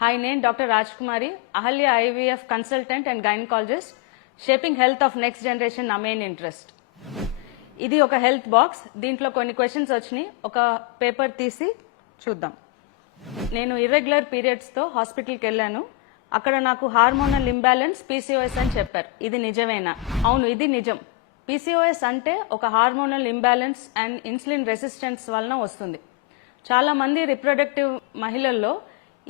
Hi, name Dr. Rajkumari, Ahalya IVF consultant and gynecologist, shaping health of next generation నా main interest. ఇది ఒక health box. దీంట్లో కొన్ని questions వచ్చినాయి. ఒక పేపర్ తీసి చూద్దాం. నేను ఇర్రెగ్యులర్ పీరియడ్స్తో హాస్పిటల్కి వెళ్ళాను. అక్కడ నాకు హార్మోనల్ ఇంబ్యాలెన్స్ పీసీఓఎస్ అని చెప్పారు. ఇది నిజమేనా? అవును, ఇది నిజం. పీసీఓఎస్ అంటే ఒక hormonal imbalance and insulin resistance వలన వస్తుంది. చాలా మంది రిప్రొడక్టివ్ మహిళల్లో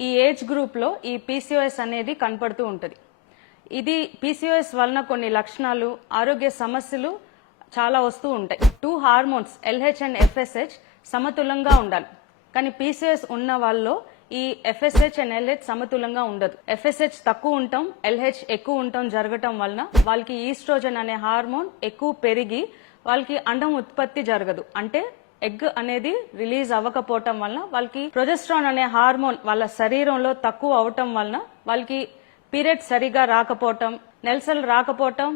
ఈ ఏజ్ గ్రూప్లో ఈ పీసీఓఎస్ అనేది కనపడుతూ ఉంటుంది. ఇది పీసీఓఎస్ వలన కొన్ని లక్షణాలు, ఆరోగ్య సమస్యలు చాలా వస్తూ ఉంటాయి. 2 హార్మోన్స్ ఎల్హెచ్ అండ్ ఎఫ్ఎస్హెచ్ సమతులంగా ఉండాలి. కానీ పీసీఓఎస్ ఉన్న వాళ్ళలో ఈ ఎఫ్ఎస్హెచ్ అండ్ ఎల్హెచ్ సమతులంగా ఉండదు. ఎఫ్ఎస్హెచ్ తక్కువ ఉండటం, ఎల్హెచ్ ఎక్కువ ఉండటం జరగటం వలన వాళ్ళకి ఈస్ట్రోజన్ అనే హార్మోన్ ఎక్కువ పెరిగి వాళ్ళకి అండం ఉత్పత్తి జరగదు. అంటే ఎగ్ అనేది రిలీజ్ అవ్వకపోవటం వలన వాళ్ళకి ప్రొజెస్ట్రాన్ అనే హార్మోన్ వాళ్ళ శరీరంలో తక్కువ అవటం వలన వాళ్ళకి పీరియడ్ సరిగా రాకపోవటం, నెలసలు రాకపోవటం,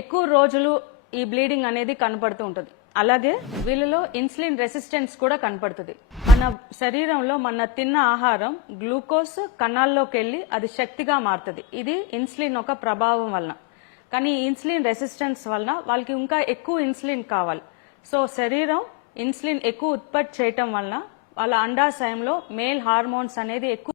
ఎక్కువ రోజులు ఈ బ్లీడింగ్ అనేది కనపడుతూ ఉంటుంది. అలాగే వీళ్ళలో ఇన్సులిన్ రెసిస్టెన్స్ కూడా కనపడుతుంది. మన శరీరంలో మన తిన్న ఆహారం గ్లూకోజ్ కణాల్లోకి వెళ్ళి అది శక్తిగా మారుతుంది. ఇది ఇన్సులిన్ ఒక ప్రభావం వలన. కానీ ఇన్సులిన్ రెసిస్టెన్స్ వలన వాళ్ళకి ఇంకా ఎక్కువ ఇన్సులిన్ కావాలి. సో శరీరం ఇన్సులిన్ ఎక్కువ ఉత్పత్తి చేయటం వలన వాళ్ళ అండాశయంలో మేల్ హార్మోన్స్ అనేది ఎక్కువ